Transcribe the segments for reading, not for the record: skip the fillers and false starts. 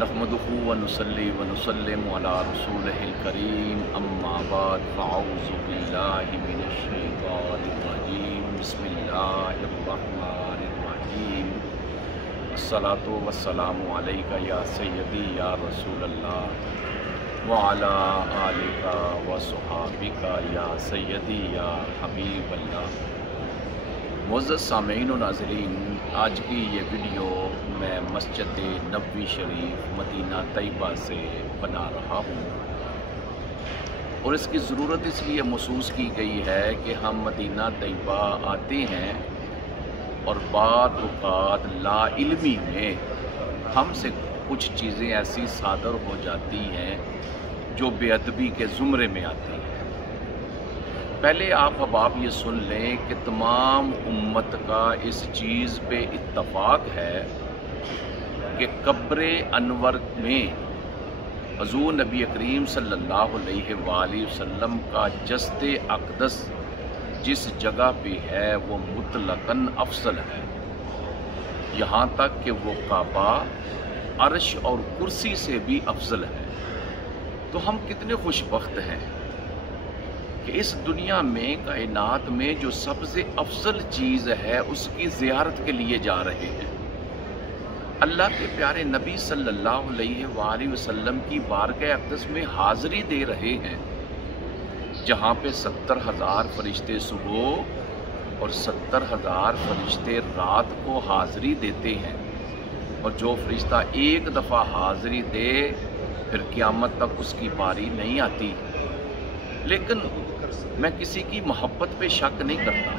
नहमदुहु व नुसल्ली व नुसल्लिमु अला रसूलिहिल करीम अम्मा बाद फ़अऊज़ु बिल्लाहि मिनश शैतानिर रजीम बिस्मिल्लाहिर रहमानिर रहीम अस्सलातु वस्सलामु अलैका या सय्यदी या रसूलल्लाह व अला आलिका व सुहाबिका या सय्यदी या हबीबल्लाह। मुअज़्ज़ज़ सामीन व नाज़रीन, आज की ये वीडियो मैं मस्जिद नबवी शरीफ मदीना तैयबा से बना रहा हूँ और इसकी ज़रूरत इसलिए महसूस की गई है कि हम मदीना तैयबा आते हैं और बाद औक़ात लाइल्मी में हमसे कुछ चीज़ें ऐसी सादर हो जाती हैं जो बेअदबी के ज़ुमरे में आती हैं। पहले आप अहबाब ये सुन लें कि तमाम उम्मत का इस चीज़ पे इत्तफ़ाक़ है कि कब्र अनवर में हुज़ूर नबी करीम सल्लल्लाहु अलैहि वसल्लम का जस्ते अक़दस जिस जगह पे है वो मुतलकन अफसल है, यहाँ तक कि वो काबा अर्श और कुर्सी से भी अफजल है। तो हम कितने खुशबख्त हैं कि इस दुनिया में कायनात में जो सबसे अफजल चीज़ है उसकी ज़ियारत के लिए जा रहे हैं। अल्लाह के प्यारे नबी सल्लल्लाहु अलैहि वसल्लम की बारगाह अक़दस में हाज़री दे रहे हैं, जहाँ पे 70,000 फरिश्ते सुबह और 70,000 फरिश्ते रात को हाज़री देते हैं। और जो फरिश्ता एक दफ़ा हाज़री दे फिर क़यामत तक उसकी बारी नहीं आती। लेकिन मैं किसी की मोहब्बत पे शक नहीं करता,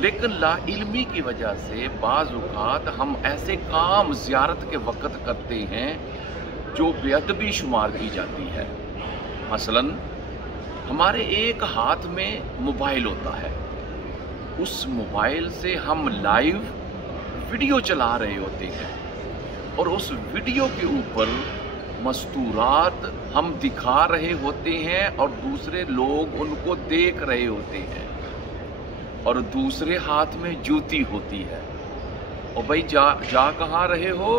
लेकिन लाइल्मी की वजह से बाज़ औक़ात हम ऐसे काम ज़ियारत के वक़्त करते हैं जो बेअदबी शुमार की जाती है। मसलन हमारे एक हाथ में मोबाइल होता है, उस मोबाइल से हम लाइव वीडियो चला रहे होते हैं और उस वीडियो के ऊपर मस्तूरात हम दिखा रहे होते हैं और दूसरे लोग उनको देख रहे होते हैं और दूसरे हाथ में जूती होती है। और भाई जा कहाँ रहे हो?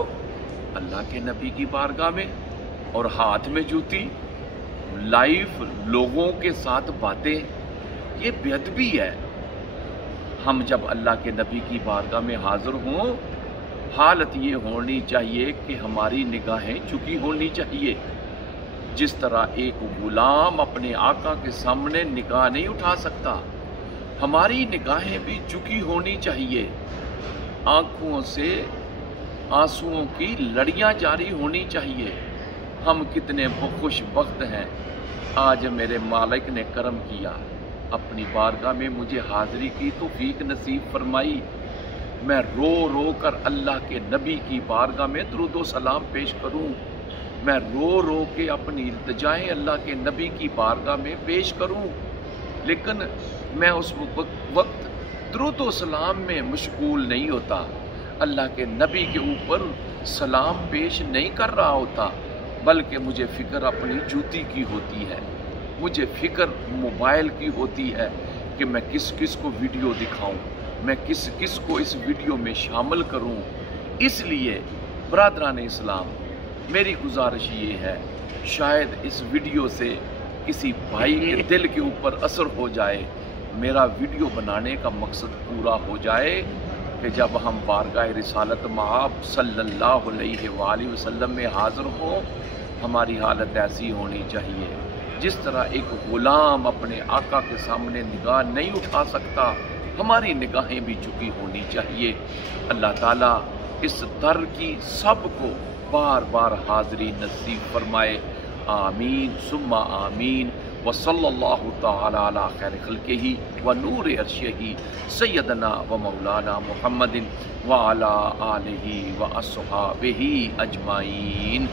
अल्लाह के नबी की बारगाह में, और हाथ में जूती, लाइव लोगों के साथ बातें, ये बेअदबी है। हम जब अल्लाह के नबी की बारगाह में हाजिर हों, हालत ये होनी चाहिए कि हमारी निगाहें झुकी होनी चाहिए। जिस तरह एक गुलाम अपने आका के सामने निगाह नहीं उठा सकता, हमारी निगाहें भी झुकी होनी चाहिए। आँखों से आंसुओं की लड़ियाँ जारी होनी चाहिए। हम कितने खुशबख्त हैं, आज मेरे मालिक ने करम किया, अपनी बारगाह में मुझे हाज़री की तौफीक नसीब फरमाई। मैं रो रो कर अल्लाह के नबी की बारगाह में दुरूद व सलाम पेश करूं। मैं रो रो के अपनी इल्तिजाएं अल्लाह के नबी की बारगाह में पेश करूं, लेकिन मैं उस वक्त दुरूद व सलाम में मशगूल नहीं होता, अल्लाह के नबी के ऊपर सलाम पेश नहीं कर रहा होता, बल्कि मुझे फ़िक्र अपनी जूती की होती है, मुझे फ़िक्र मोबाइल की होती है कि मैं किस किस को वीडियो दिखाऊं, मैं किस किस को इस वीडियो में शामिल करूं। इसलिए बरादरान इस्लाम, मेरी गुजारिश ये है, शायद इस वीडियो से किसी भाई के दिल के ऊपर असर हो जाए, मेरा वीडियो बनाने का मकसद पूरा हो जाए कि जब हम बारगाह रिसालत मआब सल्लल्लाहु अलैहि वसल्लम में हाज़िर हों, हमारी हालत ऐसी होनी चाहिए जिस तरह एक ग़ुलाम अपने आका के सामने निगाह नहीं उठा सकता, हमारी निगाहें भी झुकी होनी चाहिए। अल्लाह ताला इस दर की सबको बार बार हाज़री नसीब फरमाए। आमीन सुम्मा आमीन। व सल्लल्लाहु तआला अला खैर खल्क़िही व नूर अर्शिही सय्यदना व मौलाना मुहम्मदिन व अला आलिही व अस्हाबिही अजमाइन।